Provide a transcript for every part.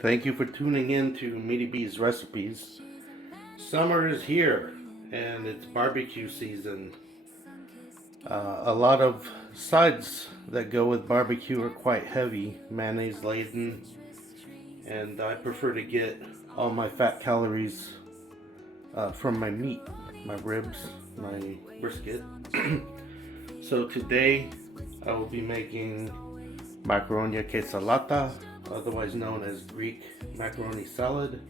Thank you for tuning in to Meaty-B's recipes. Summer is here and it's barbecue season. A lot of sides that go with barbecue are quite heavy, mayonnaise laden, and I prefer to get all my fat calories from my meat, my ribs, my brisket. So today I will be making macaroni quesalata, otherwise known as Greek macaroni salad.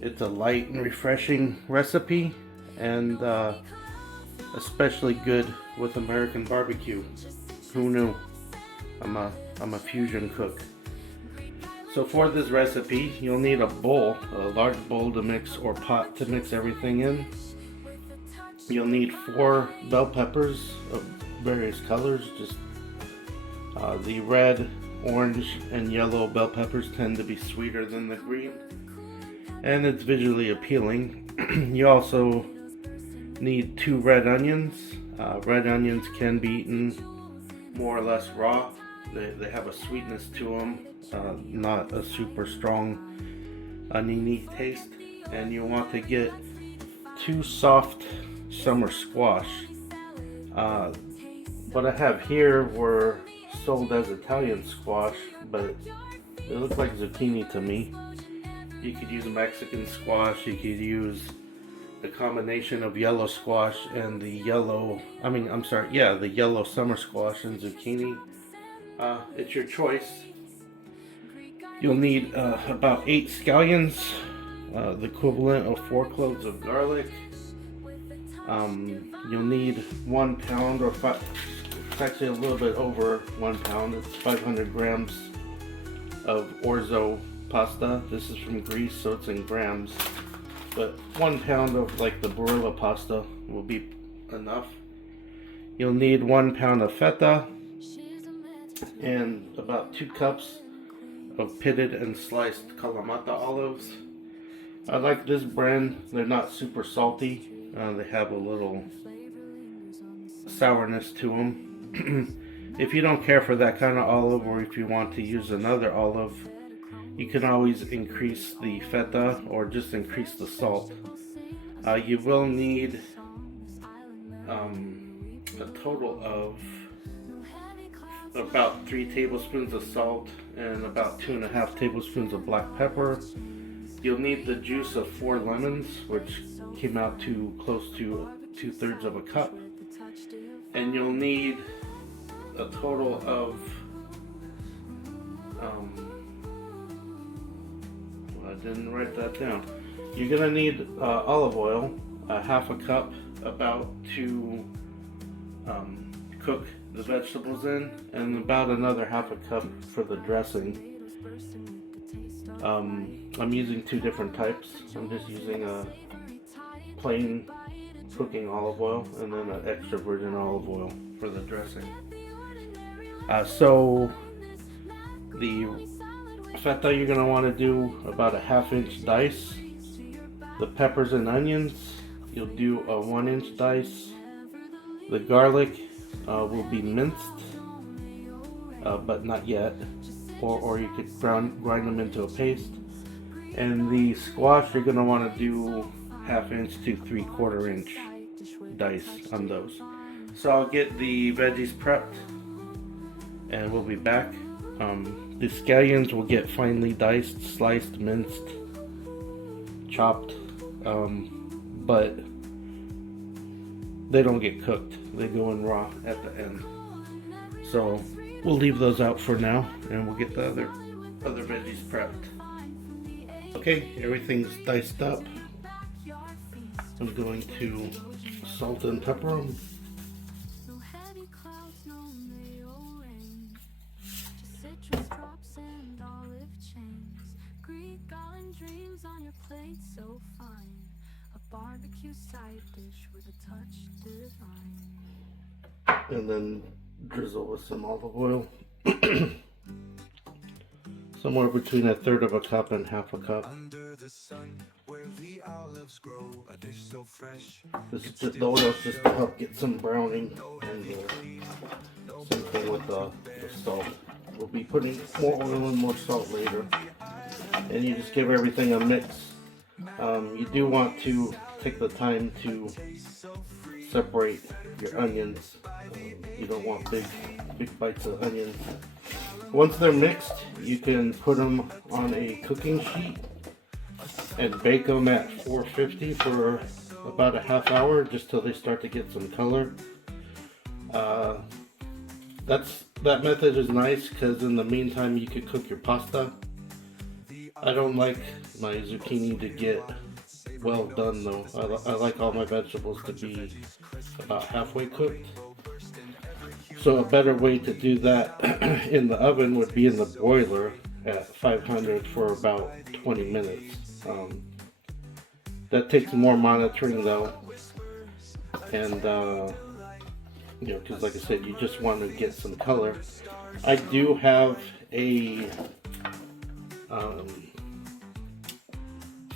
It's a light and refreshing recipe, and especially good with American barbecue. Who knew? I'm a fusion cook. So for this recipe, you'll need a bowl, a large bowl to mix, or pot to mix everything in. You'll need 4 bell peppers of various colors. Just the red, orange, and yellow bell peppers tend to be sweeter than the green, and it's visually appealing. You also need 2 red onions. Red onions can be eaten more or less raw. They have a sweetness to them, not a super strong oniony taste. And you want to get 2 soft summer squash. What I have here were sold as Italian squash, but it looks like zucchini to me. You could use Mexican squash. You could use the combination of yellow squash and the yellow summer squash and zucchini. It's your choice. You'll need about 8 scallions, the equivalent of 4 cloves of garlic. You'll need 1 pound, or it's actually a little bit over 1 pound. It's 500 grams of orzo pasta. This is from Greece, so it's in grams. But 1 pound of like the Barilla pasta will be enough. You'll need 1 pound of feta and about 2 cups of pitted and sliced Kalamata olives. I like this brand. They're not super salty. They have a little sourness to them. If you don't care for that kind of olive, or if you want to use another olive, you can always increase the feta or just increase the salt. You will need a total of about 3 tablespoons of salt and about 2.5 tablespoons of black pepper. You'll need the juice of 4 lemons, which came out to close to 2/3 of a cup. And you'll need a total of I didn't write that down. You're gonna need olive oil, a 1/2 cup, about to cook the vegetables in, and about another 1/2 cup for the dressing. I'm using 2 different types. I'm just using a plain cooking olive oil and then an extra virgin olive oil for the dressing. So the feta, you're going to want to do about a 1/2 inch dice. The peppers and onions, you'll do a 1 inch dice. The garlic will be minced, but not yet, or you could grind them into a paste. And the squash, you're going to want to do 1/2 inch to 3/4 inch dice on those. So I'll get the veggies prepped and we'll be back. The scallions will get finely diced, sliced, minced, chopped, but they don't get cooked. They go in raw at the end. So we'll leave those out for now, and we'll get the other veggies prepped. Okay, everything's diced up. I'm going to salt and pepper them. And then drizzle with some olive oil. Somewhere between 1/3 of a cup and 1/2 cup. The oil's just to help get some browning, and same thing with the salt. We'll be putting more oil and more salt later. and you just give everything a mix. You do want to take the time to separate your onions. You don't want big bites of onions. Once they're mixed, you can put them on a cooking sheet and bake them at 450 for about a half hour, just till they start to get some color. That method is nice because in the meantime you could cook your pasta. I don't like my zucchini to get well done though. I like all my vegetables to be about halfway cooked. So a better way to do that in the oven would be in the broiler at 500 for about 20 minutes. That takes more monitoring though, and you know, because like I said, you just want to get some color. I do have a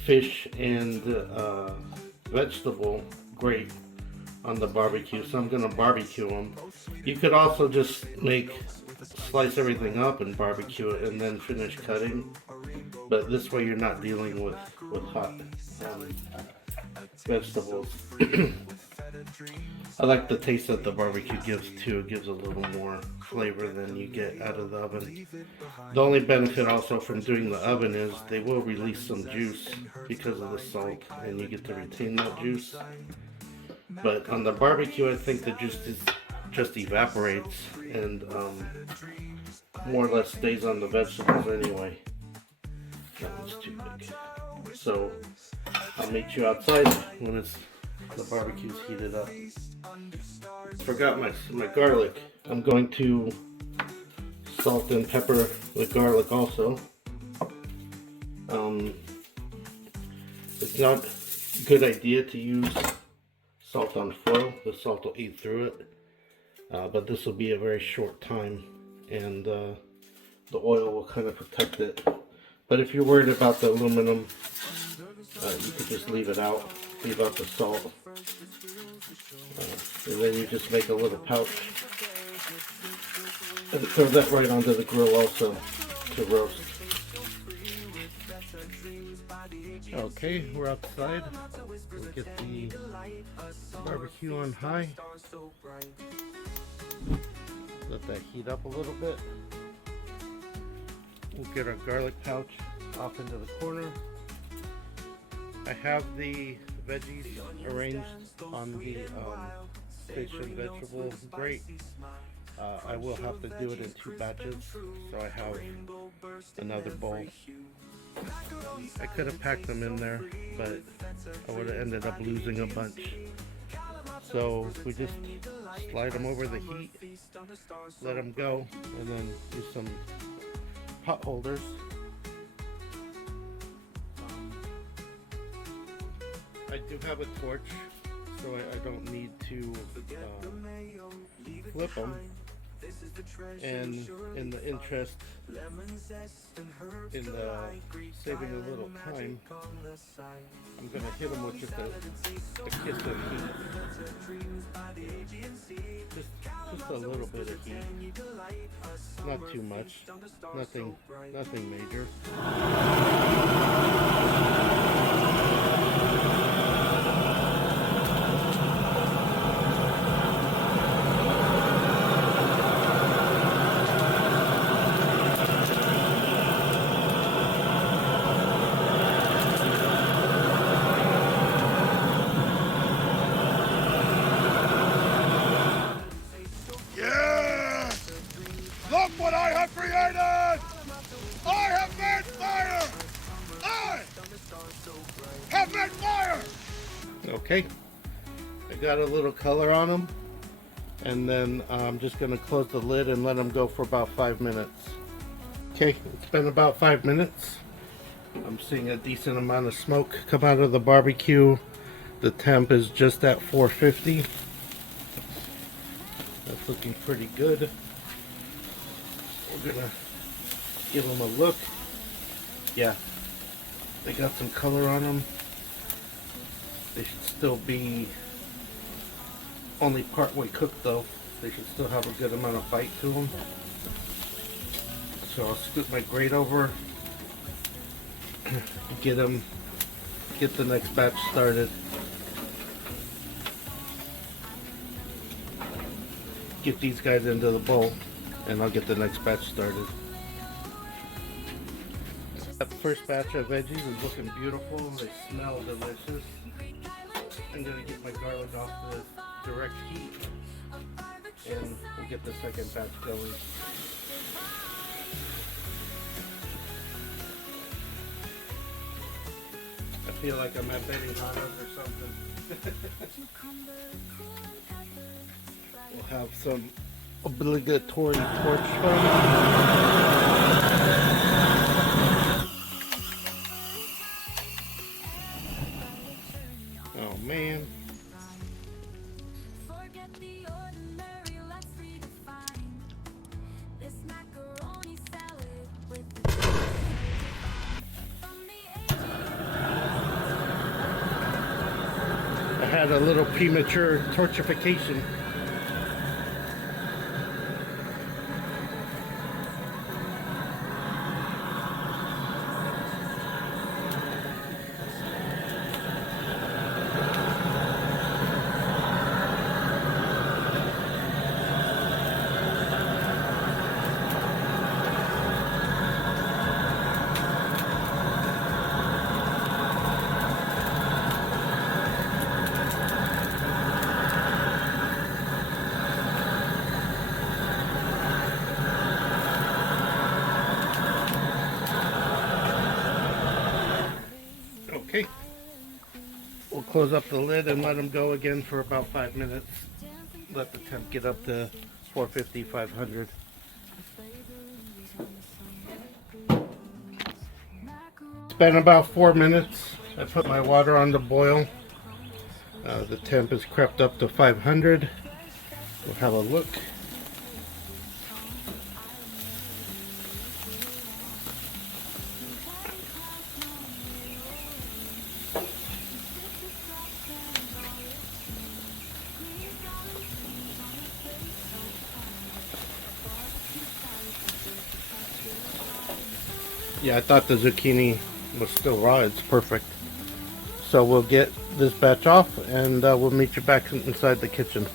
fish and vegetable grate on the barbecue, so I'm gonna barbecue them. You could also just slice everything up and barbecue it and then finish cutting, but this way you're not dealing with hot vegetables. I like the taste that the barbecue gives too. It gives a little more flavor than you get out of the oven. The only benefit also from doing the oven is they will release some juice because of the salt, and you get to retain that juice. But on the barbecue, I think the juice just evaporates and more or less stays on the vegetables anyway. That one's too big. So I'll meet you outside when the barbecue's heated up. Forgot my garlic. I'm going to salt and pepper the garlic also. It's not a good idea to use salt on foil. The salt will eat through it. But this will be a very short time, and the oil will kind of protect it. But if you're worried about the aluminum, you could just leave it out. Leave out the salt. And then you just make a little pouch and throw that right onto the grill also to roast. Okay, we're outside. We'll get the barbecue on high. Let that heat up a little bit. We'll get our garlic pouch off into the corner. I have the veggies arranged on the fish and vegetable grate. I will have to do it in 2 batches, so I have another bowl. I could have packed them in there, but I would have ended up losing a bunch. So we just slide them over the heat, let them go, and then use some pot holders. I do have a torch, so I don't need to flip them. And in the interest in saving a little time, I'm going to hit them with just a kiss of heat. Just a little bit of heat. Not too much. Nothing major. What I have created! I have made fire! I have made fire! Okay, I got a little color on them, and then I'm just going to close the lid and let them go for about 5 minutes. Okay, it's been about 5 minutes. I'm seeing a decent amount of smoke come out of the barbecue. The temp is just at 450. That's looking pretty good. We're gonna give them a look. Yeah, they got some color on them. They should still be only partway cooked though. They should still have a good amount of bite to them. So I'll scoot my grate over get the next batch started. Get these guys into the bowl, and I'll get the next batch started. That first batch of veggies is looking beautiful. They smell delicious. I'm gonna get my garlic off the direct heat, and we'll get the second batch going. I feel like I'm at Benihana's or something. We'll have some obligatory torch fun. Oh man. Forget the ordinary, let's redefine this macaroni salad with the from the I had a little premature torchification. Okay, we'll close up the lid and let them go again for about 5 minutes. Let the temp get up to 450, 500. It's been about 4 minutes. I put my water on to boil. The temp has crept up to 500. We'll have a look. Yeah, I thought the zucchini was still raw. It's perfect. So we'll get this batch off and we'll meet you back inside the kitchen.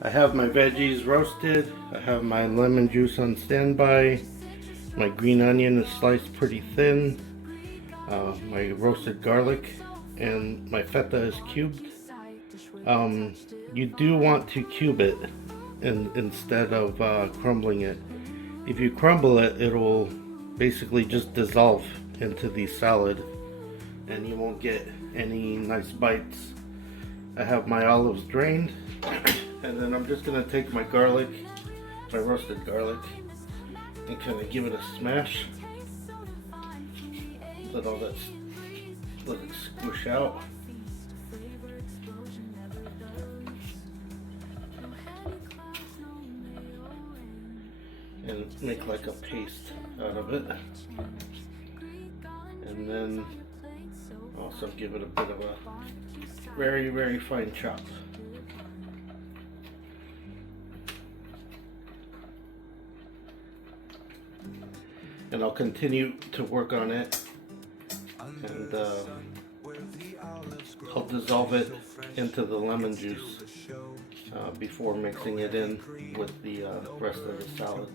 I have my veggies roasted. I have my lemon juice on standby. My green onion is sliced pretty thin. My roasted garlic, and my feta is cubed. You do want to cube it instead of crumbling it. If you crumble it, it will basically just dissolve into the salad and you won't get any nice bites. I have my olives drained. And then I'm just going to take my garlic, my roasted garlic, and kind of give it a smash. Let it squish out. And make like a paste out of it. And then also give it a bit of a very, very fine chop. And I'll continue to work on it, and I'll dissolve it into the lemon juice before mixing it in with the rest of the salad.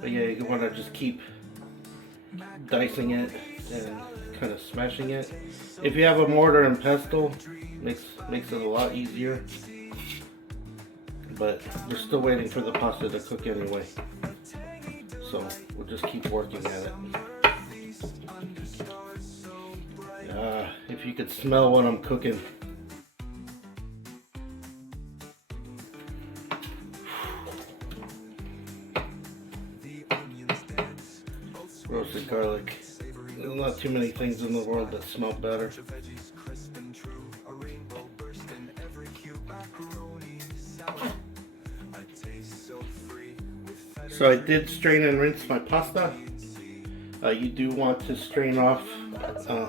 But yeah, you want to just keep dicing it and kind of smashing it. If you have a mortar and pestle, makes it a lot easier. But we're still waiting for the pasta to cook anyway, so we'll just keep working at it. If you could smell what I'm cooking. too many things in the world that smell better. So I did strain and rinse my pasta. You do want to strain off,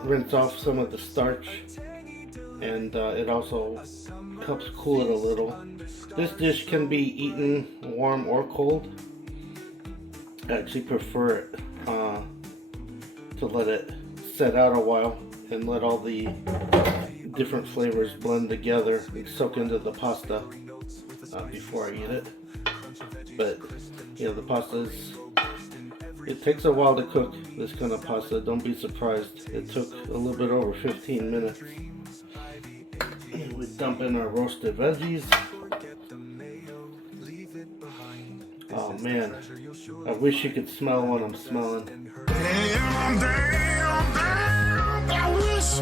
rinse off some of the starch, and it also helps cool it a little. This dish can be eaten warm or cold. I actually prefer it to let it set out a while and let all the different flavors blend together and soak into the pasta before I eat it. But you know, the pasta it takes a while to cook this kind of pasta. Don't be surprised. It took a little bit over 15 minutes. We dump in our roasted veggies. Oh man, I wish you could smell what I'm smelling. Damn, damn, damn, I wish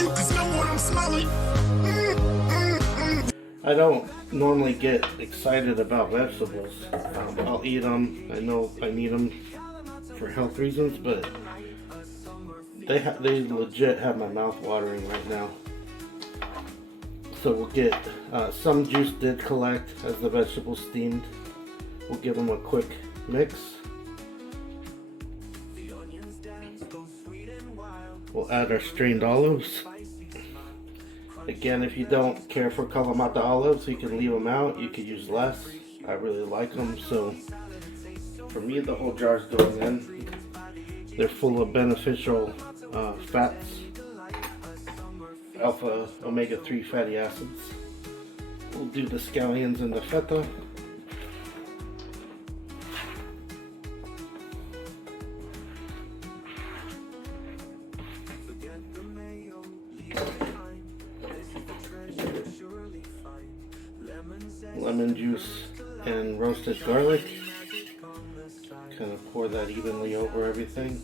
you could smell what I'm smelling. I don't normally get excited about vegetables. I'll eat them. I know I need them for health reasons, but they legit have my mouth watering right now. So we'll get some juice did collect as the vegetables steamed. We'll give them a quick mix. We'll add our strained olives. Again, if you don't care for Kalamata olives, you can leave them out. You could use less. I really like them, so for me, the whole jar is going in. They're full of beneficial fats, alpha omega-3 fatty acids. We'll do the scallions and the feta. Lemon juice and roasted garlic. Kind of pour that evenly over everything.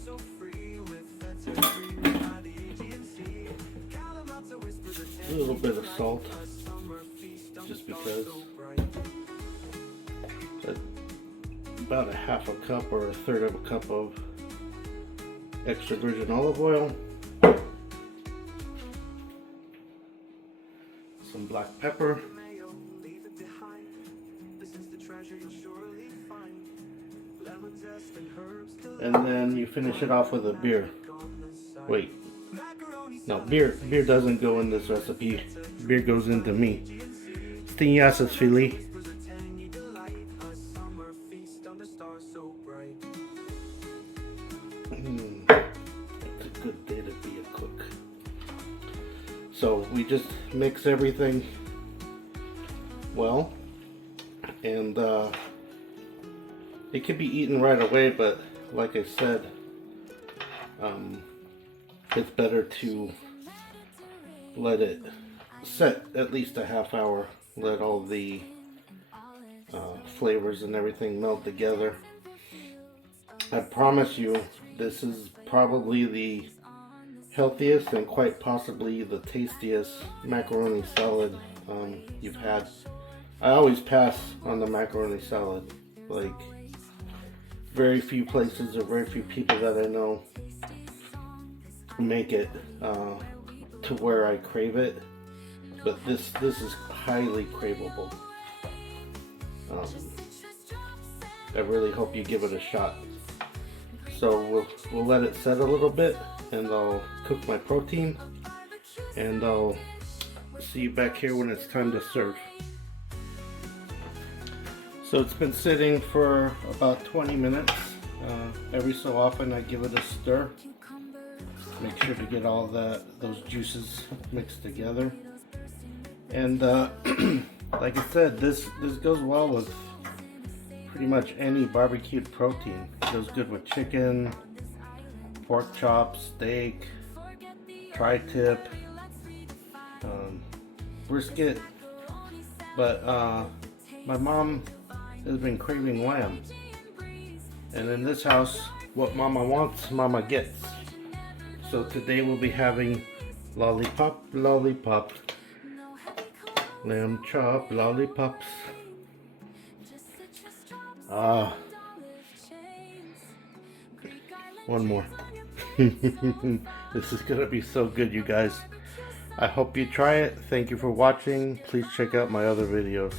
A little bit of salt, just because. About a half a cup or a third of a cup of extra virgin olive oil. Some black pepper. And then you finish it off with a beer. Wait. No, beer doesn't go in this recipe. Beer goes into me. Stinhasas Philly. It's a good day to be a cook. So we just mix everything well, and it can be eaten right away, but like I said, it's better to let it set at least a half hour, let all the flavors and everything melt together. I promise you, this is probably the healthiest and quite possibly the tastiest macaroni salad you've had. I always pass on the macaroni salad. Like, very few places or very few people that I know make it to where I crave it, but this is highly craveable. I really hope you give it a shot. So we'll let it set a little bit, and I'll cook my protein, and I'll see you back here when it's time to serve. So it's been sitting for about 20 minutes. Every so often I give it a stir. Make sure to get all those juices mixed together. And like I said, this goes well with pretty much any barbecued protein. It goes good with chicken, pork chops, steak, tri-tip, brisket. But my mom has been craving lamb, and in this house, what mama wants, mama gets. So today we'll be having lollipop, lamb chop, lollipops. One more. This is gonna be so good, you guys. I hope you try it. Thank you for watching. Please check out my other videos.